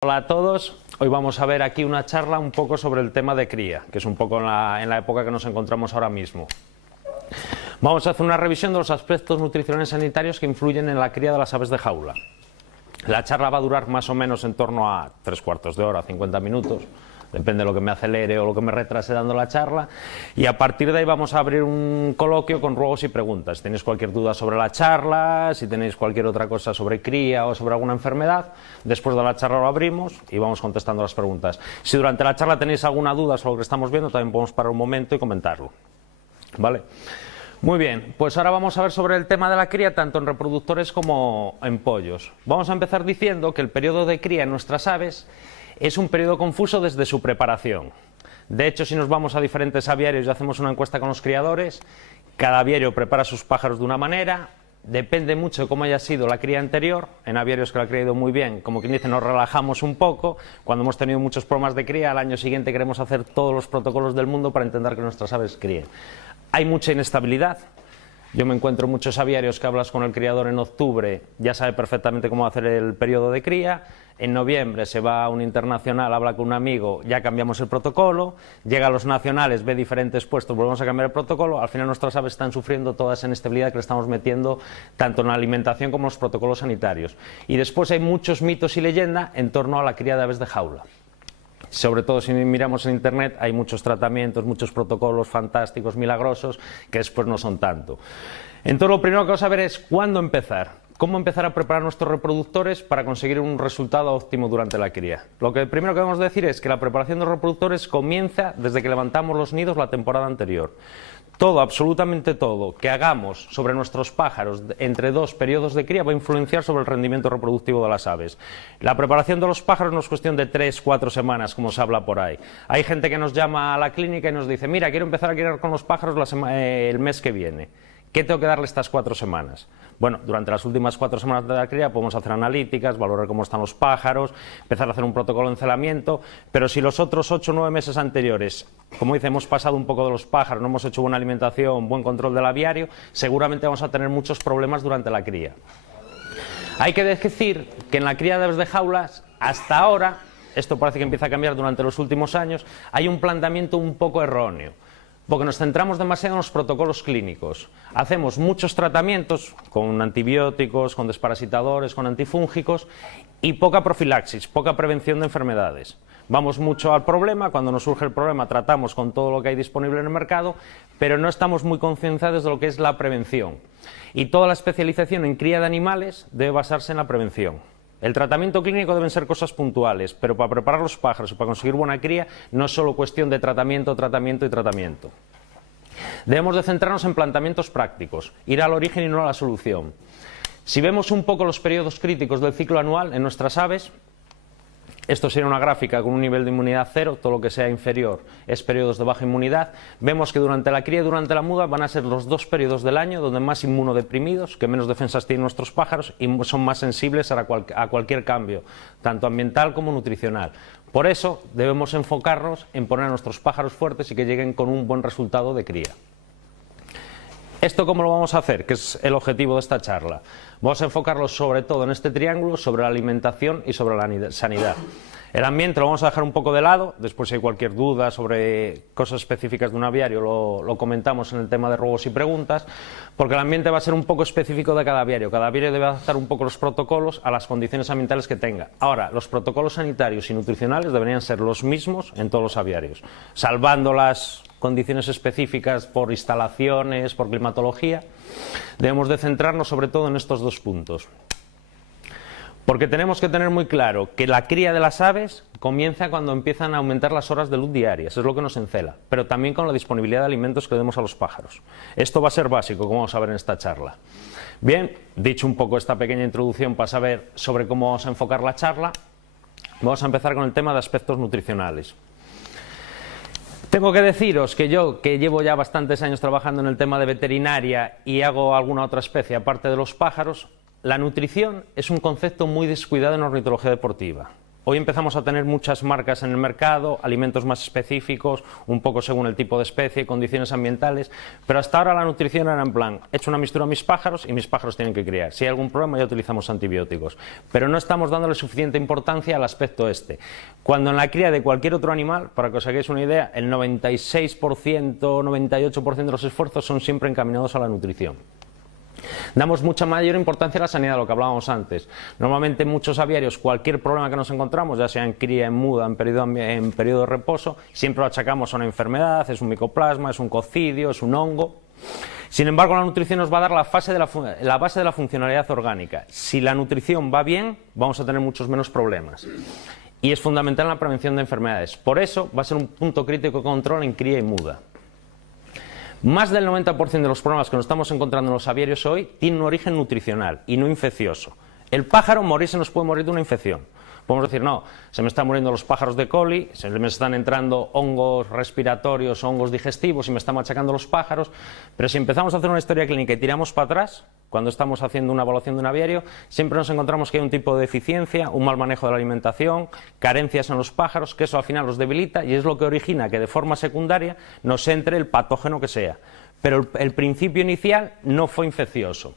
Hola a todos, hoy vamos a ver aquí una charla un poco sobre el tema de cría, que es un poco en la época que nos encontramos ahora mismo. Vamos a hacer una revisión de los aspectos nutricionales sanitarios que influyen en la cría de las aves de jaula. La charla va a durar más o menos en torno a 3/4 de hora, 50 minutos, depende de lo que me acelere o lo que me retrase dando la charla, y a partir de ahí vamos a abrir un coloquio con ruegos y preguntas. Si tenéis cualquier duda sobre la charla, si tenéis cualquier otra cosa sobre cría o sobre alguna enfermedad, después de la charla lo abrimos y vamos contestando las preguntas. Si durante la charla tenéis alguna duda sobre lo que estamos viendo, también podemos parar un momento y comentarlo. ¿Vale? Muy bien, pues ahora vamos a ver sobre el tema de la cría tanto en reproductores como en pollos. Vamos a empezar diciendo que el periodo de cría en nuestras aves es un periodo confuso desde su preparación. De hecho, si nos vamos a diferentes aviarios y hacemos una encuesta con los criadores, cada aviario prepara sus pájaros de una manera, depende mucho de cómo haya sido la cría anterior. En aviarios que la cría ha ido muy bien, como quien dice, nos relajamos un poco. Cuando hemos tenido muchos problemas de cría, al año siguiente queremos hacer todos los protocolos del mundo para intentar que nuestras aves críen. Hay mucha inestabilidad. Yo me encuentro en muchos aviarios que hablas con el criador en octubre, ya sabe perfectamente cómo hacer el periodo de cría. En noviembre se va a un internacional, habla con un amigo, ya cambiamos el protocolo. Llega a los nacionales, ve diferentes puestos, volvemos a cambiar el protocolo. Al final nuestras aves están sufriendo toda esa inestabilidad que le estamos metiendo tanto en la alimentación como en los protocolos sanitarios. Y después hay muchos mitos y leyendas en torno a la cría de aves de jaula. Sobre todo si miramos en internet hay muchos tratamientos, muchos protocolos fantásticos, milagrosos, que después no son tanto. Entonces lo primero que vamos a ver es cuándo empezar. Cómo empezar a preparar nuestros reproductores para conseguir un resultado óptimo durante la cría. Lo que primero que debemos decir es que la preparación de los reproductores comienza desde que levantamos los nidos la temporada anterior. Todo, absolutamente todo, que hagamos sobre nuestros pájaros entre dos periodos de cría va a influenciar sobre el rendimiento reproductivo de las aves. La preparación de los pájaros no es cuestión de 3-4 semanas, como se habla por ahí. Hay gente que nos llama a la clínica y nos dice, mira, quiero empezar a criar con los pájaros el mes que viene. ¿Qué tengo que darle estas 4 semanas? Bueno, durante las últimas 4 semanas de la cría podemos hacer analíticas, valorar cómo están los pájaros, empezar a hacer un protocolo de encelamiento, pero si los otros 8 o 9 meses anteriores, como dice, hemos pasado un poco de los pájaros, no hemos hecho buena alimentación, buen control del aviario, seguramente vamos a tener muchos problemas durante la cría. Hay que decir que en la cría de aves de jaulas, hasta ahora, esto parece que empieza a cambiar durante los últimos años, hay un planteamiento un poco erróneo. Porque nos centramos demasiado en los protocolos clínicos. Hacemos muchos tratamientos con antibióticos, con desparasitadores, con antifúngicos y poca profilaxis, poca prevención de enfermedades. Vamos mucho al problema, cuando nos surge el problema tratamos con todo lo que hay disponible en el mercado, pero no estamos muy concienciados de lo que es la prevención. Y toda la especialización en cría de animales debe basarse en la prevención. El tratamiento clínico deben ser cosas puntuales, pero para preparar los pájaros y para conseguir buena cría no es solo cuestión de tratamiento, tratamiento y tratamiento. Debemos de centrarnos en planteamientos prácticos, ir al origen y no a la solución. Si vemos un poco los periodos críticos del ciclo anual en nuestras aves, esto sería una gráfica con un nivel de inmunidad 0, todo lo que sea inferior es periodos de baja inmunidad. Vemos que durante la cría y durante la muda van a ser los 2 periodos del año donde más inmunodeprimidos, que menos defensas tienen nuestros pájaros y son más sensibles a cualquier cambio, tanto ambiental como nutricional. Por eso debemos enfocarnos en poner a nuestros pájaros fuertes y que lleguen con un buen resultado de cría. ¿Esto cómo lo vamos a hacer? Que es el objetivo de esta charla. Vamos a enfocarlo sobre todo en este triángulo, sobre la alimentación y sobre la sanidad. El ambiente lo vamos a dejar un poco de lado, después si hay cualquier duda sobre cosas específicas de un aviario lo comentamos en el tema de ruegos y preguntas, porque el ambiente va a ser un poco específico de cada aviario debe adaptar un poco los protocolos a las condiciones ambientales que tenga. Ahora, los protocolos sanitarios y nutricionales deberían ser los mismos en todos los aviarios, salvando las condiciones específicas por instalaciones, por climatología. Debemos de centrarnos sobre todo en estos 2 puntos. Porque tenemos que tener muy claro que la cría de las aves comienza cuando empiezan a aumentar las horas de luz diarias, es lo que nos encela, pero también con la disponibilidad de alimentos que le demos a los pájaros. Esto va a ser básico, como vamos a ver en esta charla. Bien, dicho un poco esta pequeña introducción para saber sobre cómo vamos a enfocar la charla, vamos a empezar con el tema de aspectos nutricionales. Tengo que deciros que yo, que llevo ya bastantes años trabajando en el tema de veterinaria y hago alguna otra especie aparte de los pájaros, la nutrición es un concepto muy descuidado en ornitología deportiva. Hoy empezamos a tener muchas marcas en el mercado, alimentos más específicos, un poco según el tipo de especie, condiciones ambientales, pero hasta ahora la nutrición era en plan, he hecho una mistura a mis pájaros y mis pájaros tienen que criar. Si hay algún problema ya utilizamos antibióticos, pero no estamos dándole suficiente importancia al aspecto este. Cuando en la cría de cualquier otro animal, para que os hagáis una idea, el 96%, 98% de los esfuerzos son siempre encaminados a la nutrición. Damos mucha mayor importancia a la sanidad, lo que hablábamos antes. Normalmente en muchos aviarios cualquier problema que nos encontramos, ya sea en cría, en muda, en periodo de reposo, siempre lo achacamos a una enfermedad, es un micoplasma, es un cocidio, es un hongo. Sin embargo, la nutrición nos va a dar la base de la funcionalidad orgánica. Si la nutrición va bien, vamos a tener muchos menos problemas. Y es fundamental en la prevención de enfermedades. Por eso va a ser un punto crítico de control en cría y muda. Más del 90% de los problemas que nos estamos encontrando en los aviarios hoy tienen un origen nutricional y no infeccioso. El pájaro morirse nos puede morir de una infección. Podemos decir, no, se me están muriendo los pájaros de coli, se me están entrando hongos respiratorios, hongos digestivos y me están machacando los pájaros, pero si empezamos a hacer una historia clínica y tiramos para atrás, cuando estamos haciendo una evaluación de un aviario, siempre nos encontramos que hay un tipo de deficiencia, un mal manejo de la alimentación, carencias en los pájaros, que eso al final los debilita y es lo que origina que de forma secundaria nos entre el patógeno que sea. Pero el principio inicial no fue infeccioso.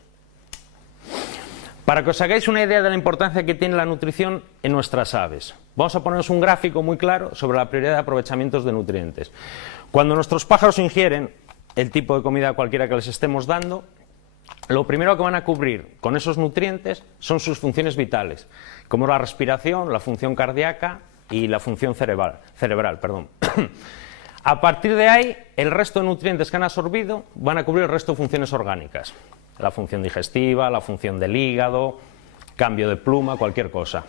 Para que os hagáis una idea de la importancia que tiene la nutrición en nuestras aves, vamos a poneros un gráfico muy claro sobre la prioridad de aprovechamientos de nutrientes. Cuando nuestros pájaros ingieren el tipo de comida cualquiera que les estemos dando, lo primero que van a cubrir con esos nutrientes son sus funciones vitales, como la respiración, la función cardíaca y la función cerebral. A partir de ahí, el resto de nutrientes que han absorbido van a cubrir el resto de funciones orgánicas. La función digestiva, la función del hígado, cambio de pluma, cualquier cosa.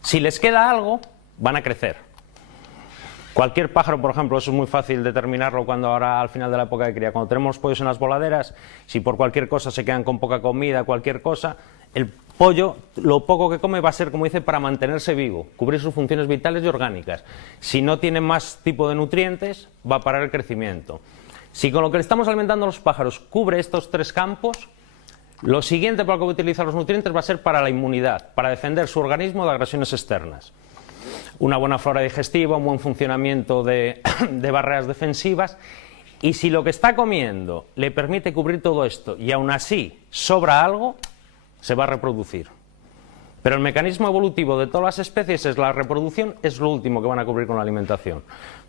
Si les queda algo, van a crecer. Cualquier pájaro, por ejemplo, eso es muy fácil determinarlo cuando ahora al final de la época de cría, cuando tenemos pollos en las voladeras, si por cualquier cosa se quedan con poca comida, cualquier cosa, el pollo, lo poco que come va a ser, como dice, para mantenerse vivo, cubrir sus funciones vitales y orgánicas. Si no tiene más tipo de nutrientes, va a parar el crecimiento. Si con lo que le estamos alimentando a los pájaros cubre estos tres campos, lo siguiente para lo que voy a utilizar los nutrientes va a ser para la inmunidad, para defender su organismo de agresiones externas. Una buena flora digestiva, un buen funcionamiento de barreras defensivas, y si lo que está comiendo le permite cubrir todo esto y aún así sobra algo, se va a reproducir. Pero el mecanismo evolutivo de todas las especies es la reproducción, es lo último que van a cubrir con la alimentación.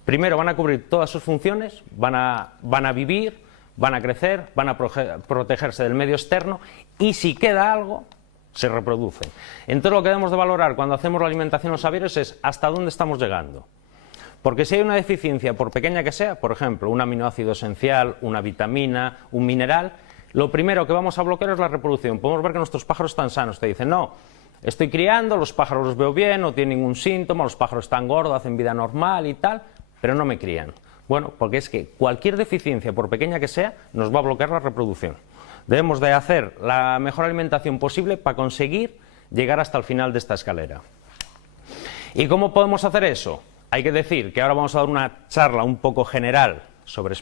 Primero van a cubrir todas sus funciones, van a vivir, van a crecer, van a protegerse del medio externo y si queda algo, se reproducen. Entonces lo que debemos de valorar cuando hacemos la alimentación en los aviarios es hasta dónde estamos llegando. Porque si hay una deficiencia, por pequeña que sea, por ejemplo, un aminoácido esencial, una vitamina, un mineral, lo primero que vamos a bloquear es la reproducción. Podemos ver que nuestros pájaros están sanos, te dicen, no, estoy criando, los pájaros los veo bien, no tienen ningún síntoma, los pájaros están gordos, hacen vida normal y tal, pero no me crían. Bueno, porque es que cualquier deficiencia, por pequeña que sea, nos va a bloquear la reproducción. Debemos de hacer la mejor alimentación posible para conseguir llegar hasta el final de esta escalera. ¿Y cómo podemos hacer eso? Hay que decir que ahora vamos a dar una charla un poco general sobre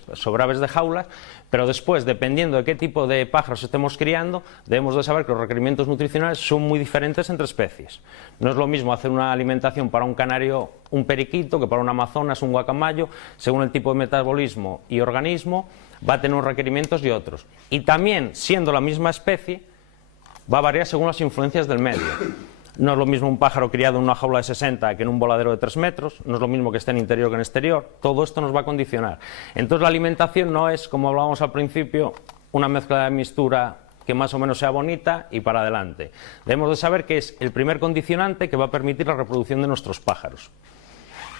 aves de jaulas, pero después, dependiendo de qué tipo de pájaros estemos criando, debemos de saber que los requerimientos nutricionales son muy diferentes entre especies. No es lo mismo hacer una alimentación para un canario, un periquito, que para un amazonas, un guacamayo, según el tipo de metabolismo y organismo, va a tener unos requerimientos y otros. Y también, siendo la misma especie, va a variar según las influencias del medio. No es lo mismo un pájaro criado en una jaula de 60 que en un voladero de 3 metros, no es lo mismo que esté en interior que en exterior, todo esto nos va a condicionar. Entonces la alimentación no es, como hablábamos al principio, una mezcla de mixtura que más o menos sea bonita y para adelante. Debemos de saber que es el primer condicionante que va a permitir la reproducción de nuestros pájaros.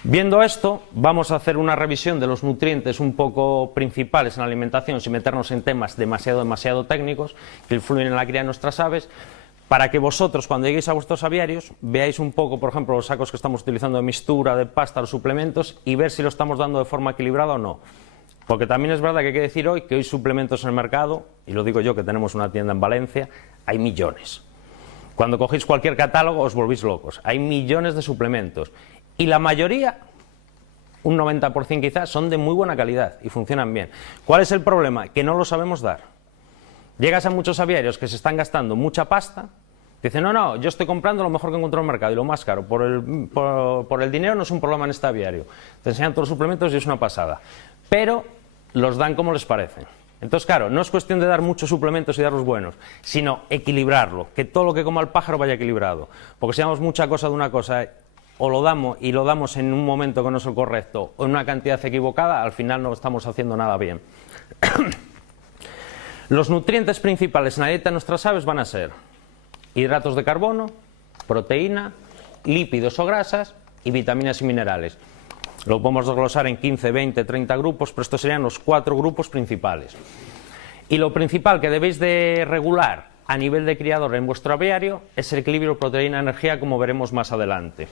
Viendo esto, vamos a hacer una revisión de los nutrientes un poco principales en la alimentación, sin meternos en temas demasiado técnicos que influyen en la cría de nuestras aves, para que vosotros, cuando lleguéis a vuestros aviarios, veáis un poco, por ejemplo, los sacos que estamos utilizando de mixtura, de pasta, los suplementos, y ver si lo estamos dando de forma equilibrada o no. Porque también es verdad que hay que decir hoy que hoy suplementos en el mercado, y lo digo yo que tenemos una tienda en Valencia, hay millones. Cuando cogéis cualquier catálogo os volvéis locos. Hay millones de suplementos. Y la mayoría, un 90% quizás, son de muy buena calidad y funcionan bien. ¿Cuál es el problema? Que no lo sabemos dar. Llegas a muchos aviarios que se están gastando mucha pasta, Dicen, no, no, yo estoy comprando lo mejor que encuentro en el mercado y lo más caro. Por el dinero no es un problema en este aviario. Te enseñan todos los suplementos y es una pasada. Pero los dan como les parecen. Entonces, claro, no es cuestión de dar muchos suplementos y dar los buenos, sino equilibrarlo, que todo lo que coma el pájaro vaya equilibrado. Porque si damos mucha cosa de una cosa, o lo damos y lo damos en un momento que no es el correcto, o en una cantidad equivocada, al final no estamos haciendo nada bien. Los nutrientes principales en la dieta de nuestras aves van a ser hidratos de carbono, proteína, lípidos o grasas y vitaminas y minerales. Lo podemos desglosar en 15, 20, 30 grupos, pero estos serían los 4 grupos principales. Y lo principal que debéis de regular a nivel de criador en vuestro aviario es el equilibrio proteína-energía, como veremos más adelante.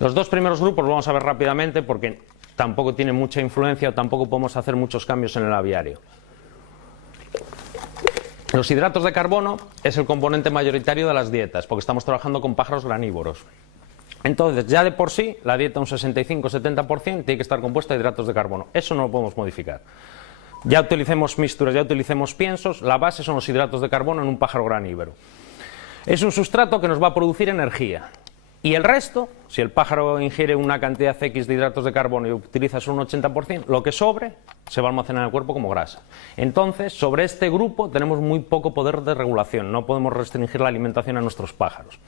Los 2 primeros grupos los vamos a ver rápidamente porque tampoco tienen mucha influencia o tampoco podemos hacer muchos cambios en el aviario. Los hidratos de carbono es el componente mayoritario de las dietas, porque estamos trabajando con pájaros granívoros. Entonces, ya de por sí, la dieta un 65-70% tiene que estar compuesta de hidratos de carbono. Eso no lo podemos modificar. Ya utilicemos mixturas, ya utilicemos piensos, la base son los hidratos de carbono en un pájaro granívoro. Es un sustrato que nos va a producir energía. Y el resto, si el pájaro ingiere una cantidad X de hidratos de carbono y utiliza solo un 80%, lo que sobre se va a almacenar en el cuerpo como grasa. Entonces, sobre este grupo tenemos muy poco poder de regulación, no podemos restringir la alimentación a nuestros pájaros.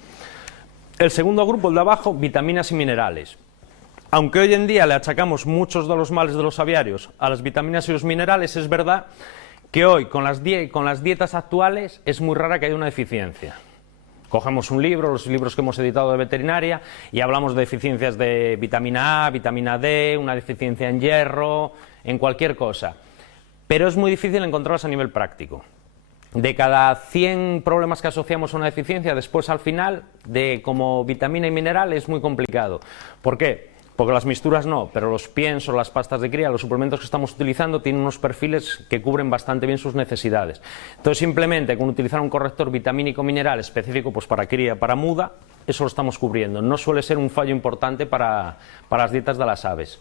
El segundo grupo, el de abajo, vitaminas y minerales. Aunque hoy en día le achacamos muchos de los males de los aviarios a las vitaminas y los minerales, es verdad que hoy, con las dietas actuales, es muy rara que haya una deficiencia. Cogemos un libro, los libros que hemos editado de veterinaria, y hablamos de deficiencias de vitamina A, vitamina D, una deficiencia en hierro, en cualquier cosa. Pero es muy difícil encontrarlas a nivel práctico. De cada 100 problemas que asociamos a una deficiencia, después al final, como vitamina y mineral, es muy complicado. ¿Por qué? Porque las mixturas no, pero los piensos, las pastas de cría, los suplementos que estamos utilizando tienen unos perfiles que cubren bastante bien sus necesidades. Entonces, simplemente con utilizar un corrector vitamínico mineral específico pues para cría, para muda, eso lo estamos cubriendo. No suele ser un fallo importante para las dietas de las aves.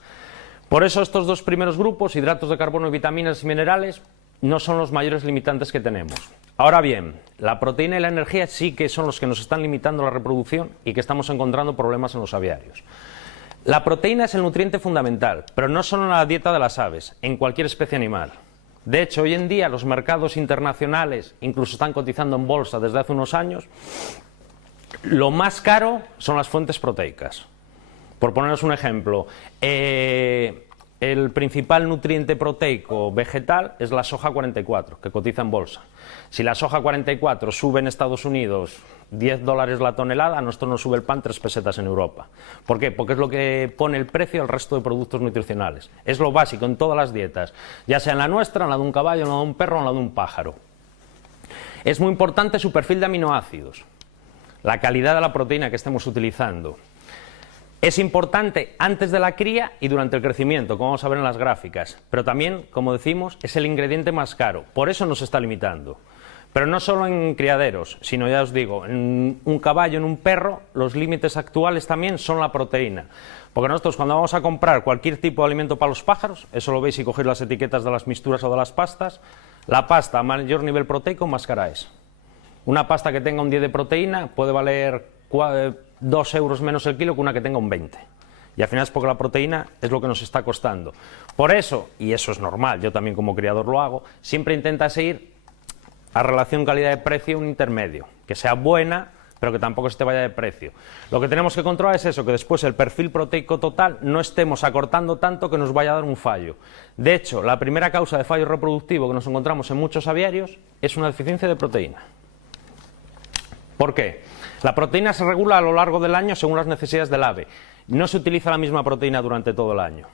Por eso estos 2 primeros grupos, hidratos de carbono, vitaminas y minerales, no son los mayores limitantes que tenemos. Ahora bien, la proteína y la energía sí que son los que nos están limitando la reproducción y que estamos encontrando problemas en los aviarios. La proteína es el nutriente fundamental, pero no solo en la dieta de las aves, en cualquier especie animal. De hecho, hoy en día los mercados internacionales incluso están cotizando en bolsa desde hace unos años. Lo más caro son las fuentes proteicas. Por poneros un ejemplo, el principal nutriente proteico vegetal es la soja 44, que cotiza en bolsa. Si la soja 44 sube en Estados Unidos $10 la tonelada, a nosotros nos sube el pan 3 pesetas en Europa. ¿Por qué? Porque es lo que pone el precio al resto de productos nutricionales. Es lo básico en todas las dietas, ya sea en la nuestra, en la de un caballo, en la de un perro o en la de un pájaro. Es muy importante su perfil de aminoácidos, la calidad de la proteína que estemos utilizando. Es importante antes de la cría y durante el crecimiento, como vamos a ver en las gráficas, pero también, como decimos, es el ingrediente más caro, por eso nos está limitando. Pero no solo en criaderos, sino ya os digo, en un caballo, en un perro, los límites actuales también son la proteína. Porque nosotros cuando vamos a comprar cualquier tipo de alimento para los pájaros, eso lo veis si cogéis las etiquetas de las mixturas o de las pastas, la pasta a mayor nivel proteico más cara es. Una pasta que tenga un 10 de proteína puede valer 2 euros menos el kilo que una que tenga un 20. Y al final es porque la proteína es lo que nos está costando. Por eso, y eso es normal, yo también como criador lo hago, siempre intenta seguir a relación calidad de precio un intermedio, que sea buena, pero que tampoco se te vaya de precio. Lo que tenemos que controlar es eso, que después el perfil proteico total no estemos acortando tanto que nos vaya a dar un fallo. De hecho, la primera causa de fallo reproductivo que nos encontramos en muchos aviarios es una deficiencia de proteína. ¿Por qué? La proteína se regula a lo largo del año según las necesidades del ave. No se utiliza la misma proteína durante todo el año.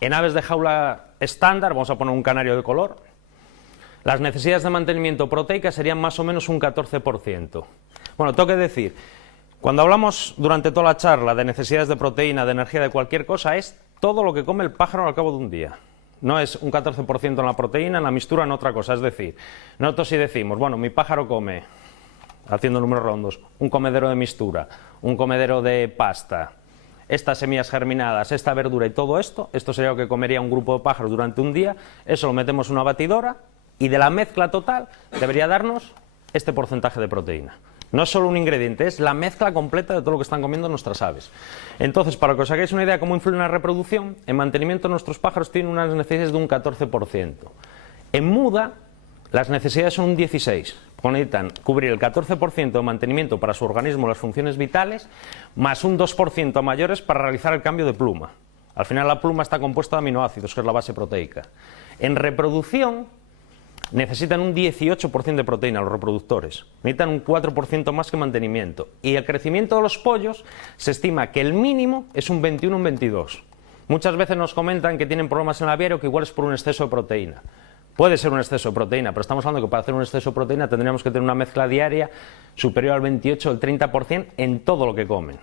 En aves de jaula estándar, vamos a poner un canario de color, las necesidades de mantenimiento proteica serían más o menos un 14%. Bueno, tengo que decir, cuando hablamos durante toda la charla de necesidades de proteína, de energía, de cualquier cosa, es todo lo que come el pájaro al cabo de un día. No es un 14% en la proteína, en la mixtura, en otra cosa. Es decir, nosotros si decimos, bueno, mi pájaro come, haciendo números redondos, un comedero de mixtura, un comedero de pasta, estas semillas germinadas, esta verdura y todo esto, esto sería lo que comería un grupo de pájaros durante un día, eso lo metemos en una batidora y de la mezcla total debería darnos este porcentaje de proteína. No es solo un ingrediente, es la mezcla completa de todo lo que están comiendo nuestras aves. Entonces, para que os hagáis una idea de cómo influye en la reproducción, en mantenimiento nuestros pájaros tienen unas necesidades de un 14%. En muda, las necesidades son un 16%, porque necesitan cubrir el 14% de mantenimiento para su organismo, las funciones vitales, más un 2% a mayores para realizar el cambio de pluma. Al final la pluma está compuesta de aminoácidos, que es la base proteica. En reproducción, necesitan un 18% de proteína los reproductores, necesitan un 4% más que mantenimiento. Y el crecimiento de los pollos se estima que el mínimo es un 21 o un 22. Muchas veces nos comentan que tienen problemas en el aviario que igual es por un exceso de proteína. Puede ser un exceso de proteína, pero estamos hablando que para hacer un exceso de proteína tendríamos que tener una mezcla diaria superior al 28 o el 30% en todo lo que comen.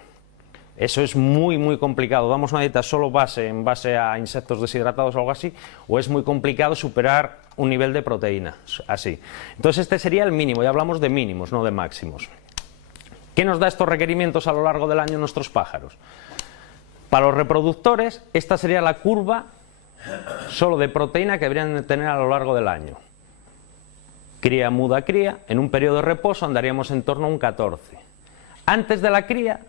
Eso es muy complicado. Damos una dieta solo en base a insectos deshidratados o algo así, o es muy complicado superar un nivel de proteína, así. Entonces este sería el mínimo, ya hablamos de mínimos, no de máximos. ¿Qué nos da estos requerimientos a lo largo del año nuestros pájaros? Para los reproductores, esta sería la curva solo de proteína que deberían de tener a lo largo del año. Cría, muda, cría, en un periodo de reposo andaríamos en torno a un 14. Antes de la cría,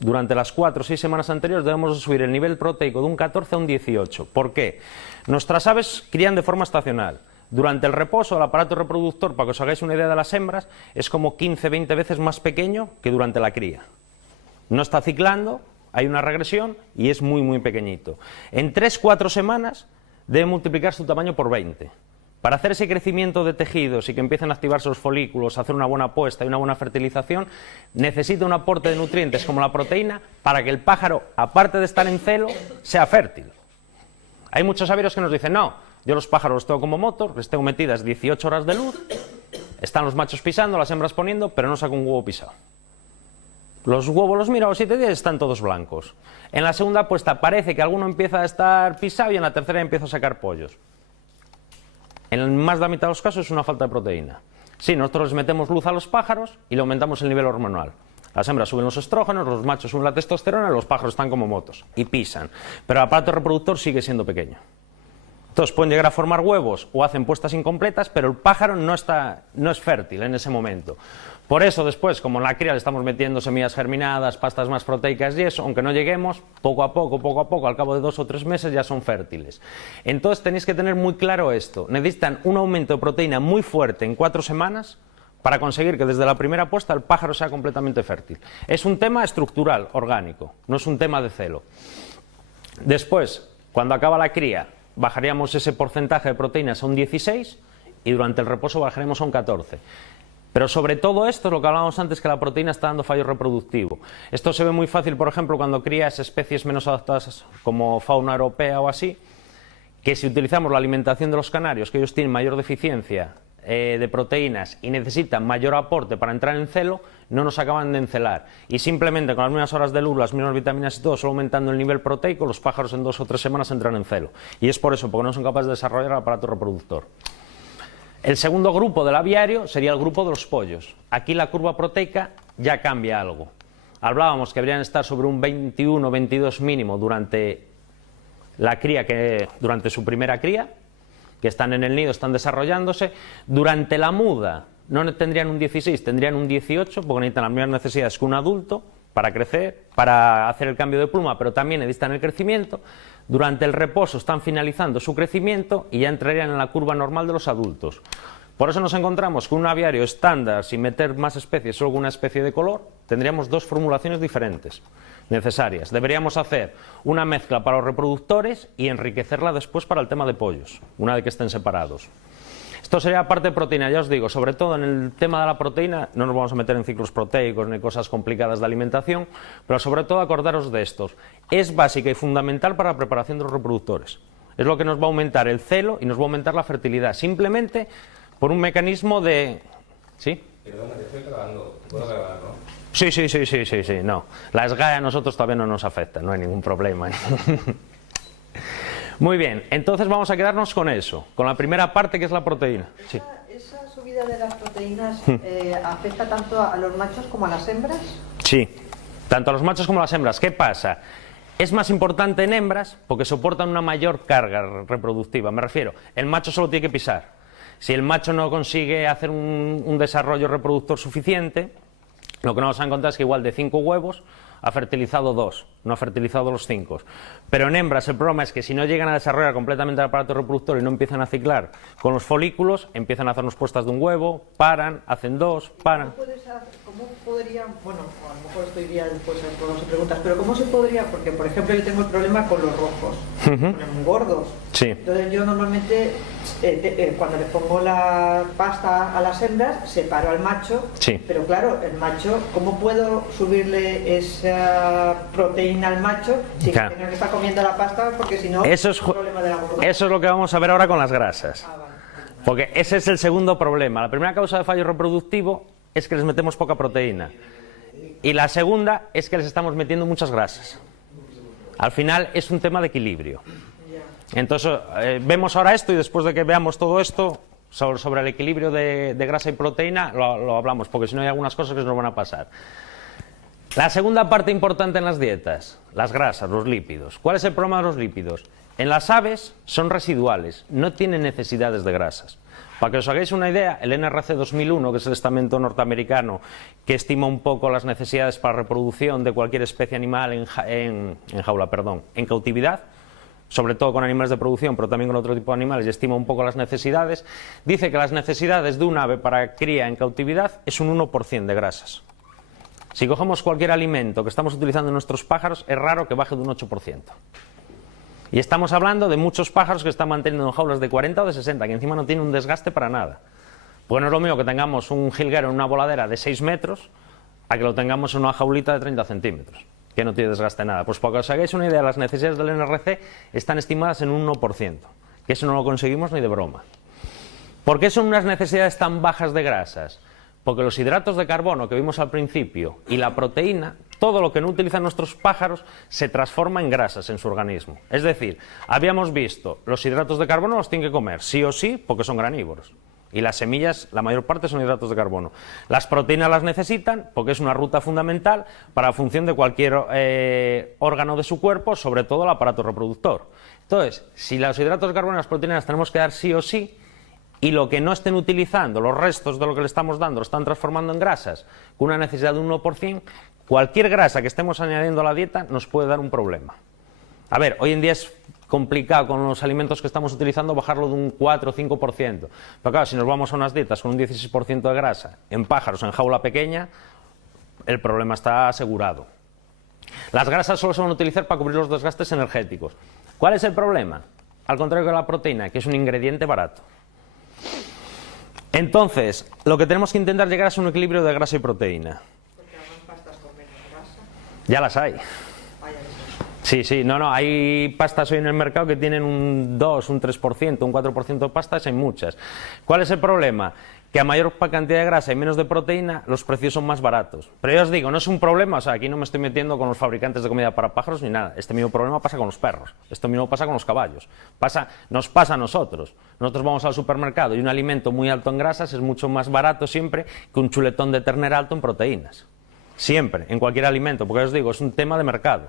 durante las 4 o 6 semanas anteriores debemos subir el nivel proteico de un 14 a un 18. ¿Por qué? Nuestras aves crían de forma estacional. Durante el reposo, el aparato reproductor, para que os hagáis una idea de las hembras, es como 15-20 veces más pequeño que durante la cría. No está ciclando, hay una regresión y es muy pequeñito. En 3-4 semanas debe multiplicar su tamaño por 20. Para hacer ese crecimiento de tejidos y que empiecen a activarse los folículos, hacer una buena puesta y una buena fertilización, necesita un aporte de nutrientes como la proteína para que el pájaro, aparte de estar en celo, sea fértil. Hay muchos avíos que nos dicen, no, yo los pájaros los tengo como motor, les tengo metidas 18 horas de luz, están los machos pisando, las hembras poniendo, pero no saco un huevo pisado. Los huevos los miro a los 7 días y están todos blancos. En la segunda puesta parece que alguno empieza a estar pisado y en la tercera empieza a sacar pollos. En más de la mitad de los casos es una falta de proteína. Sí, nosotros les metemos luz a los pájaros y le aumentamos el nivel hormonal. Las hembras suben los estrógenos, los machos suben la testosterona y los pájaros están como motos y pisan. Pero el aparato reproductor sigue siendo pequeño. Entonces pueden llegar a formar huevos o hacen puestas incompletas, pero el pájaro no es fértil en ese momento. Por eso después, como en la cría le estamos metiendo semillas germinadas, pastas más proteicas y eso, aunque no lleguemos, poco a poco, al cabo de 2 o 3 meses ya son fértiles. Entonces tenéis que tener muy claro esto. Necesitan un aumento de proteína muy fuerte en 4 semanas para conseguir que desde la primera puesta el pájaro sea completamente fértil. Es un tema estructural, orgánico, no es un tema de celo. Después, cuando acaba la cría, bajaríamos ese porcentaje de proteínas a un 16 y durante el reposo bajaremos a un 14. Pero sobre todo esto es lo que hablábamos antes, que la proteína está dando fallo reproductivo. Esto se ve muy fácil, por ejemplo, cuando crías especies menos adaptadas como fauna europea o así, que si utilizamos la alimentación de los canarios, que ellos tienen mayor deficiencia de proteínas y necesitan mayor aporte para entrar en celo, no nos acaban de encelar. Y simplemente con las mismas horas de luz, las mismas vitaminas y todo, solo aumentando el nivel proteico, los pájaros en 2 o 3 semanas entran en celo. Y es por eso, porque no son capaces de desarrollar el aparato reproductor. El segundo grupo del aviario sería el grupo de los pollos. Aquí la curva proteica ya cambia algo. Hablábamos que deberían estar sobre un 21 o 22 mínimo durante la cría, durante su primera cría, que están en el nido, están desarrollándose. Durante la muda no tendrían un 16, tendrían un 18, porque necesitan las mismas necesidades que un adulto para crecer, para hacer el cambio de pluma, pero también necesitan el crecimiento. Durante el reposo están finalizando su crecimiento y ya entrarían en la curva normal de los adultos. Por eso nos encontramos con un aviario estándar, sin meter más especies, solo con una especie de color, tendríamos 2 formulaciones diferentes necesarias. Deberíamos hacer una mezcla para los reproductores y enriquecerla después para el tema de pollos, una vez que estén separados. Esto sería parte de proteína, ya os digo, sobre todo en el tema de la proteína, no nos vamos a meter en ciclos proteicos ni cosas complicadas de alimentación, pero sobre todo acordaros de estos. Es básica y fundamental para la preparación de los reproductores. Es lo que nos va a aumentar el celo y nos va a aumentar la fertilidad, simplemente por un mecanismo de... ¿Sí? Perdona, te estoy grabando. ¿Puedo grabar, no? Sí, no. La SGAE a nosotros todavía no nos afecta, no hay ningún problema. Muy bien, entonces vamos a quedarnos con eso, con la primera parte que es la proteína. Sí. ¿Esa subida de las proteínas afecta tanto a los machos como a las hembras? Sí, tanto a los machos como a las hembras. ¿Qué pasa? Es más importante en hembras porque soportan una mayor carga reproductiva. Me refiero, el macho solo tiene que pisar. Si el macho no consigue hacer un desarrollo reproductor suficiente, lo que nos vamos a encontrar es que igual de 5 huevos ha fertilizado 2, no ha fertilizado los 5. Pero en hembras el problema es que si no llegan a desarrollar completamente el aparato reproductor y no empiezan a ciclar con los folículos, empiezan a hacernos puestas de un huevo, paran, hacen 2, paran. ¿Cómo podría, bueno, a lo mejor estoy ya después con las preguntas, pero cómo se podría, porque por ejemplo yo tengo el problema con los rojos, con gordos. Sí. Entonces yo normalmente cuando le pongo la pasta a las hembras separo al macho, Sí. pero claro, el macho, ¿cómo puedo subirle esa proteína al macho sin Claro. que tenga que estar comiendo la pasta? Porque si no, Eso es, el problema de la gordura. eso es lo que vamos a ver ahora con las grasas. Ah, vale. Porque ese es el segundo problema. La primera causa de fallo reproductivo es que les metemos poca proteína. Y la segunda es que les estamos metiendo muchas grasas. Al final es un tema de equilibrio. Entonces, vemos ahora esto y después de que veamos todo esto, sobre el equilibrio de grasa y proteína, lo hablamos, porque si no hay algunas cosas que se nos van a pasar. La segunda parte importante en las dietas, las grasas, los lípidos. ¿Cuál es el problema de los lípidos? En las aves son residuales, no tienen necesidades de grasas. Para que os hagáis una idea, el NRC 2001, que es el estamento norteamericano que estima un poco las necesidades para reproducción de cualquier especie animal en cautividad, sobre todo con animales de producción, pero también con otro tipo de animales, y estima un poco las necesidades, dice que las necesidades de un ave para cría en cautividad es un 1% de grasas. Si cogemos cualquier alimento que estamos utilizando en nuestros pájaros, es raro que baje de un 8%. Y estamos hablando de muchos pájaros que están manteniendo en jaulas de 40 o de 60, que encima no tienen un desgaste para nada. Pues no es lo mismo que tengamos un jilguero en una voladera de 6 metros a que lo tengamos en una jaulita de 30 centímetros, que no tiene desgaste nada. Pues para que os hagáis una idea, las necesidades del NRC están estimadas en un 1%, que eso no lo conseguimos ni de broma. ¿Por qué son unas necesidades tan bajas de grasas? Porque los hidratos de carbono que vimos al principio y la proteína, todo lo que no utilizan nuestros pájaros se transforma en grasas en su organismo. Es decir, habíamos visto, los hidratos de carbono los tienen que comer, sí o sí, porque son granívoros. Y las semillas, la mayor parte son hidratos de carbono. Las proteínas las necesitan porque es una ruta fundamental para la función de cualquier órgano de su cuerpo, sobre todo el aparato reproductor. Entonces, si los hidratos de carbono y las proteínas las tenemos que dar sí o sí, y lo que no estén utilizando, los restos de lo que le estamos dando, lo están transformando en grasas, con una necesidad de un 1%, cualquier grasa que estemos añadiendo a la dieta nos puede dar un problema. A ver, hoy en día es complicado con los alimentos que estamos utilizando bajarlo de un 4 o 5%. Pero claro, si nos vamos a unas dietas con un 16% de grasa en pájaros en jaula pequeña, el problema está asegurado. Las grasas solo se van a utilizar para cubrir los desgastes energéticos. ¿Cuál es el problema? Al contrario que la proteína, que es un ingrediente barato. Entonces, lo que tenemos que intentar llegar es un equilibrio de grasa y proteína. Porque hagan pastas con menos grasa. Ya las hay. Vaya, Sí, no, hay pastas hoy en el mercado que tienen un 2, un 3%, un 4% de pastas, hay muchas. ¿Cuál es el problema? Que a mayor cantidad de grasa y menos de proteína, los precios son más baratos. Pero ya os digo, no es un problema, o sea, aquí no me estoy metiendo con los fabricantes de comida para pájaros ni nada. Este mismo problema pasa con los perros, esto mismo pasa con los caballos, nos pasa a nosotros. Nosotros vamos al supermercado y un alimento muy alto en grasas es mucho más barato siempre que un chuletón de ternera alto en proteínas. Siempre, en cualquier alimento, porque ya os digo, es un tema de mercado.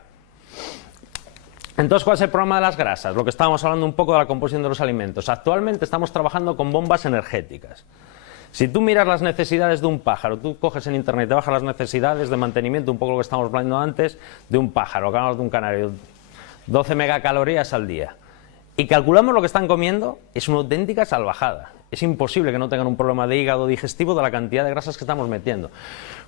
Entonces, ¿cuál es el problema de las grasas? Lo que estábamos hablando un poco de la composición de los alimentos. Actualmente estamos trabajando con bombas energéticas. Si tú miras las necesidades de un pájaro, tú coges en internet y te bajas las necesidades de mantenimiento, un poco lo que estábamos hablando antes, de un pájaro, que hablamos de un canario, 12 megacalorías al día. Y calculamos lo que están comiendo, es una auténtica salvajada. Es imposible que no tengan un problema de hígado digestivo de la cantidad de grasas que estamos metiendo.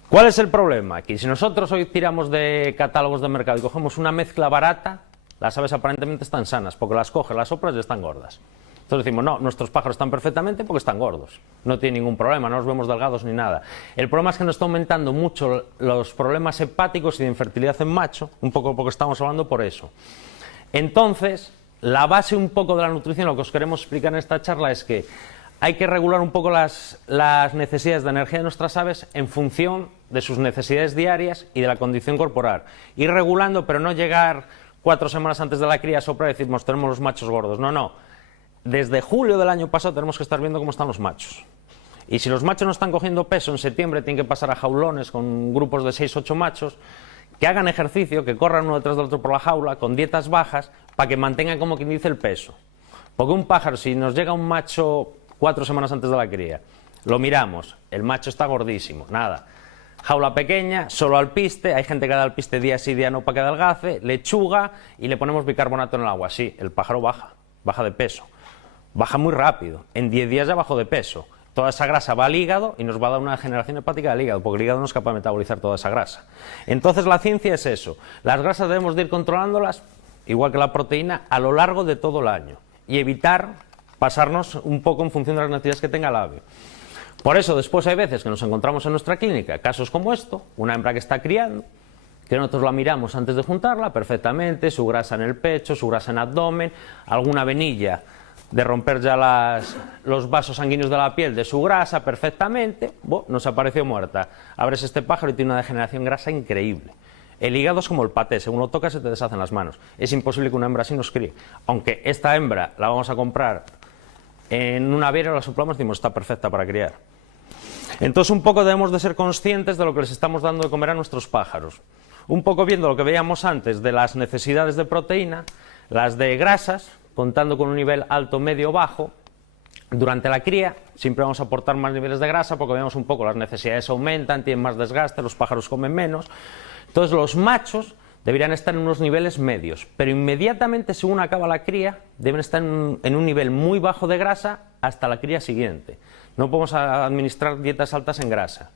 ¿Cuál es el problema? Que si nosotros hoy tiramos de catálogos de mercado y cogemos una mezcla barata, las aves aparentemente están sanas, porque las coges, las soplas y están gordas. Entonces decimos, no, nuestros pájaros están perfectamente porque están gordos. No tienen ningún problema, no los vemos delgados ni nada. El problema es que nos está aumentando mucho los problemas hepáticos y de infertilidad en macho, un poco porque estamos hablando por eso. Entonces, la base un poco de la nutrición, lo que os queremos explicar en esta charla es que hay que regular un poco las necesidades de energía de nuestras aves en función de sus necesidades diarias y de la condición corporal. Ir regulando, pero no llegar 4 semanas antes de la cría a soplar y decir, tenemos los machos gordos. No. Desde julio del año pasado tenemos que estar viendo cómo están los machos. Y si los machos no están cogiendo peso, en septiembre tienen que pasar a jaulones con grupos de 6-8 machos, que hagan ejercicio, que corran uno detrás del otro por la jaula, con dietas bajas, para que mantengan, como quien dice, el peso. Porque un pájaro, si nos llega un macho 4 semanas antes de la cría. Lo miramos, el macho está gordísimo, nada. Jaula pequeña, solo alpiste, hay gente que da alpiste día sí, día no para que adelgace, lechuga y le ponemos bicarbonato en el agua. Sí, el pájaro baja de peso. Baja muy rápido, en 10 días ya bajó de peso. Toda esa grasa va al hígado y nos va a dar una degeneración hepática del hígado, porque el hígado no es capaz de metabolizar toda esa grasa. Entonces la ciencia es eso, las grasas debemos de ir controlándolas, igual que la proteína, a lo largo de todo el año y evitar pasarnos un poco en función de las necesidades que tenga el ave. Por eso después hay veces que nos encontramos en nuestra clínica casos como esto, una hembra que está criando, que nosotros la miramos antes de juntarla perfectamente, su grasa en el pecho, su grasa en abdomen, alguna venilla de romper ya los vasos sanguíneos de la piel de su grasa perfectamente, nos apareció muerta. Abres este pájaro y tiene una degeneración grasa increíble. El hígado es como el paté, según lo tocas se te deshacen las manos. Es imposible que una hembra así nos críe. Aunque esta hembra la vamos a comprar en un aviario, la soplamos y decimos está perfecta para criar. Entonces un poco debemos de ser conscientes de lo que les estamos dando de comer a nuestros pájaros. Un poco viendo lo que veíamos antes de las necesidades de proteína, las de grasas, contando con un nivel alto, medio, bajo. Durante la cría siempre vamos a aportar más niveles de grasa porque vemos un poco las necesidades aumentan, tienen más desgaste, los pájaros comen menos. Entonces los machos deberían estar en unos niveles medios, pero inmediatamente según acaba la cría deben estar en un nivel muy bajo de grasa hasta la cría siguiente. No podemos administrar dietas altas en grasa.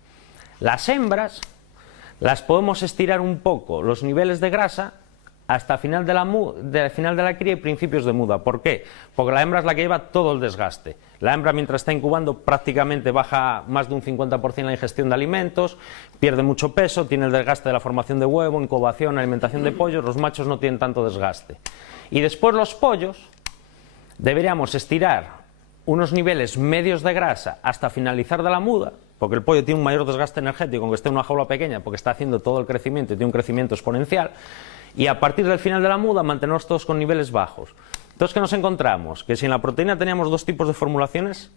Las hembras las podemos estirar un poco los niveles de grasa hasta final de la cría y principios de muda. ¿Por qué? Porque la hembra es la que lleva todo el desgaste. La hembra mientras está incubando prácticamente baja más de un 50% la ingestión de alimentos, pierde mucho peso, tiene el desgaste de la formación de huevo, incubación, alimentación de pollos. Los machos no tienen tanto desgaste. Y después los pollos deberíamos estirar unos niveles medios de grasa hasta finalizar de la muda, porque el pollo tiene un mayor desgaste energético aunque esté en una jaula pequeña, porque está haciendo todo el crecimiento y tiene un crecimiento exponencial, y a partir del final de la muda mantenernos todos con niveles bajos. Entonces, ¿qué nos encontramos? Que si en la proteína teníamos 2 tipos de formulaciones,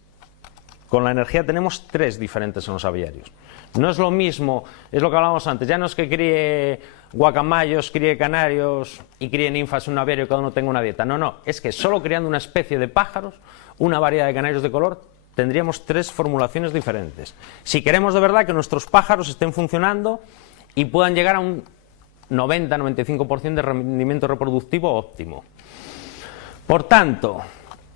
con la energía tenemos 3 diferentes en los aviarios. No es lo mismo, es lo que hablábamos antes, ya no es que críe guacamayos, críe canarios y críe ninfas en un aviario y cada uno tenga una dieta. No, no, es que solo criando una especie de pájaros, una variedad de canarios de color, tendríamos 3 formulaciones diferentes. Si queremos de verdad que nuestros pájaros estén funcionando y puedan llegar a un 90-95% de rendimiento reproductivo óptimo. Por tanto,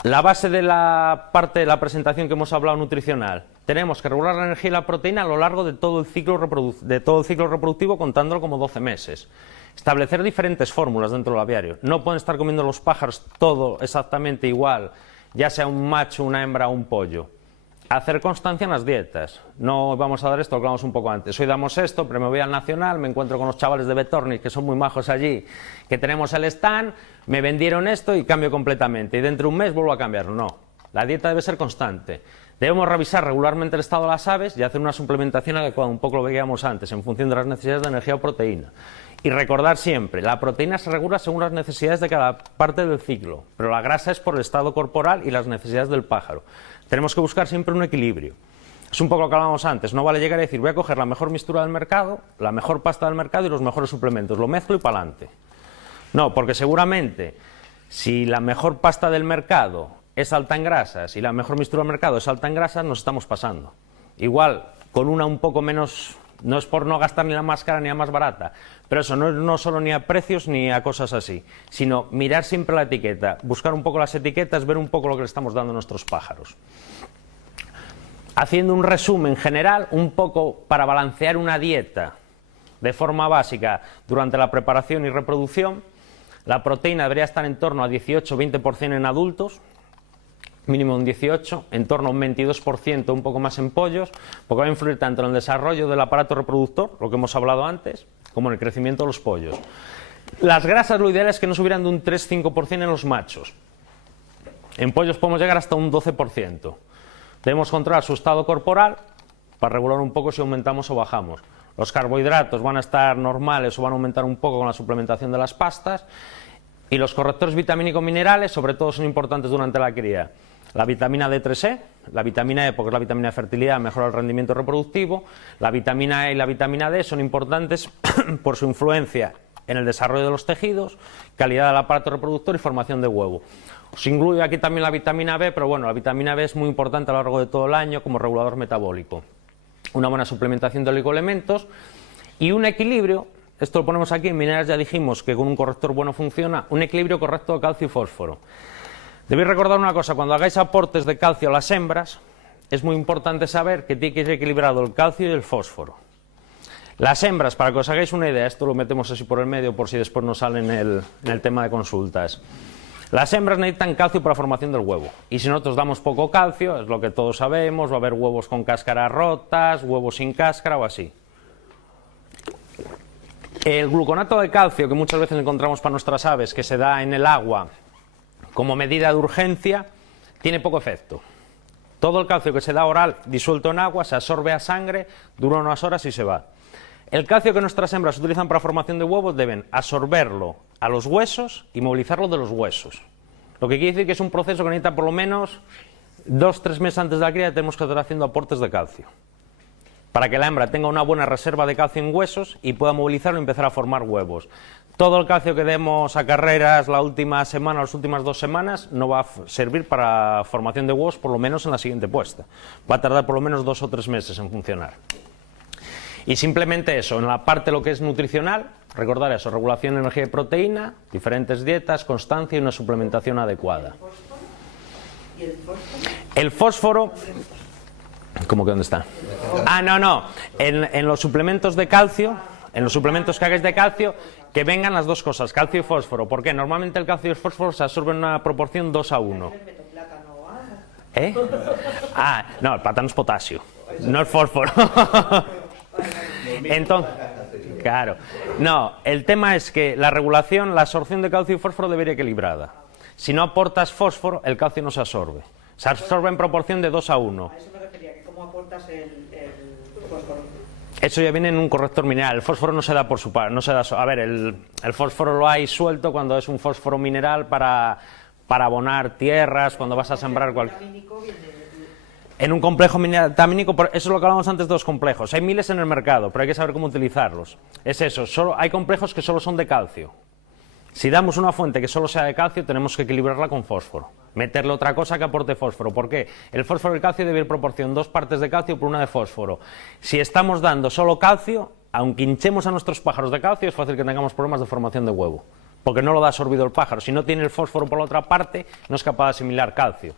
la base de la parte de la presentación que hemos hablado nutricional, tenemos que regular la energía y la proteína a lo largo de todo el ciclo reproductivo contándolo como 12 meses. Establecer diferentes fórmulas dentro del aviario. No pueden estar comiendo los pájaros todo exactamente igual, ya sea un macho, una hembra o un pollo. Hacer constancia en las dietas. No vamos a dar esto, lo hablamos un poco antes. Hoy damos esto, pero me voy al Nacional, me encuentro con los chavales de Betornis, que son muy majos allí, que tenemos el stand, me vendieron esto y cambio completamente. Y dentro de un mes vuelvo a cambiarlo. No, la dieta debe ser constante. Debemos revisar regularmente el estado de las aves y hacer una suplementación adecuada, un poco lo veíamos antes, en función de las necesidades de energía o proteína. Y recordar siempre, la proteína se regula según las necesidades de cada parte del ciclo, pero la grasa es por el estado corporal y las necesidades del pájaro. Tenemos que buscar siempre un equilibrio. Es un poco lo que hablábamos antes, no vale llegar a decir voy a coger la mejor mixtura del mercado, la mejor pasta del mercado y los mejores suplementos, lo mezclo y para adelante. No, porque seguramente si la mejor pasta del mercado es alta en grasas y la mejor mixtura del mercado es alta en grasas, nos estamos pasando. Igual, con una un poco menos, no es por no gastar ni la más cara ni la más barata, pero eso no solo ni a precios ni a cosas así, sino mirar siempre la etiqueta, buscar un poco las etiquetas, ver un poco lo que le estamos dando a nuestros pájaros. Haciendo un resumen general, un poco para balancear una dieta de forma básica durante la preparación y reproducción, la proteína debería estar en torno a 18-20% en adultos, mínimo un 18%, en torno a un 22%, un poco más en pollos, porque va a influir tanto en el desarrollo del aparato reproductor, lo que hemos hablado antes, como en el crecimiento de los pollos. Las grasas lo ideal es que no subieran de un 3-5% en los machos. En pollos podemos llegar hasta un 12%. Debemos controlar su estado corporal para regular un poco si aumentamos o bajamos. Los carbohidratos van a estar normales o van a aumentar un poco con la suplementación de las pastas. Y los correctores vitamínicos minerales, sobre todo, son importantes durante la cría. La vitamina D3E, la vitamina E, porque es la vitamina de fertilidad, mejora el rendimiento reproductivo. La vitamina E y la vitamina D son importantes por su influencia en el desarrollo de los tejidos, calidad del aparato reproductor y formación de huevo. Os incluyo aquí también la vitamina B, pero bueno, la vitamina B es muy importante a lo largo de todo el año como regulador metabólico. Una buena suplementación de oligoelementos y un equilibrio, esto lo ponemos aquí, en minerales ya dijimos que con un corrector bueno funciona, un equilibrio correcto de calcio y fósforo. Debéis recordar una cosa, cuando hagáis aportes de calcio a las hembras, es muy importante saber que tiene que ir equilibrado el calcio y el fósforo. Las hembras, para que os hagáis una idea, esto lo metemos así por el medio por si después nos sale en el tema de consultas. Las hembras necesitan calcio para la formación del huevo, y si nosotros damos poco calcio, es lo que todos sabemos, va a haber huevos con cáscaras rotas, huevos sin cáscara o así. El gluconato de calcio, que muchas veces encontramos para nuestras aves, que se da en el agua como medida de urgencia, tiene poco efecto. Todo el calcio que se da oral disuelto en agua se absorbe a sangre, dura unas horas y se va. El calcio que nuestras hembras utilizan para formación de huevos deben absorberlo a los huesos y movilizarlo de los huesos. Lo que quiere decir que es un proceso que necesita por lo menos 2-3 meses antes de la cría, tenemos que estar haciendo aportes de calcio, para que la hembra tenga una buena reserva de calcio en huesos y pueda movilizarlo y empezar a formar huevos. Todo el calcio que demos a carreras la última semana o las últimas 2 semanas no va a servir para formación de huevos, por lo menos en la siguiente puesta. Va a tardar por lo menos 2 o 3 meses en funcionar. Y simplemente eso, en la parte lo que es nutricional, recordar eso, regulación de energía y proteína, diferentes dietas, constancia y una suplementación adecuada. ¿Y el fósforo? El fósforo... ¿Cómo que dónde está? Ah, no. En los suplementos de calcio, en los suplementos que hagáis de calcio, que vengan las dos cosas, calcio y fósforo. ¿Por qué? Normalmente el calcio y el fósforo se absorben en una proporción 2:1. ¿Eh? Ah, no, el plátano es potasio, no el fósforo. Entonces, claro. No, el tema es que la regulación, la absorción de calcio y fósforo debería ir equilibrada. Si no aportas fósforo, el calcio no se absorbe. Se absorbe en proporción de 2:1. A eso me refería, que cómo aportas el fósforo. Eso ya viene en un corrector mineral. El fósforo no se da por su parte. No se da a ver, el fósforo lo hay suelto cuando es un fósforo mineral para abonar tierras, cuando vas a sembrar cualquier... En un complejo vitamínico, eso es lo que hablamos antes de los complejos. Hay miles en el mercado, pero hay que saber cómo utilizarlos. Es eso, hay complejos que solo son de calcio. Si damos una fuente que solo sea de calcio, tenemos que equilibrarla con fósforo. Meterle otra cosa que aporte fósforo. ¿Por qué? El fósforo y el calcio debe ir proporción 2 partes de calcio por 1 de fósforo. Si estamos dando solo calcio, aunque hinchemos a nuestros pájaros de calcio, es fácil que tengamos problemas de formación de huevo. Porque no lo da absorbido el pájaro. Si no tiene el fósforo por la otra parte, no es capaz de asimilar calcio.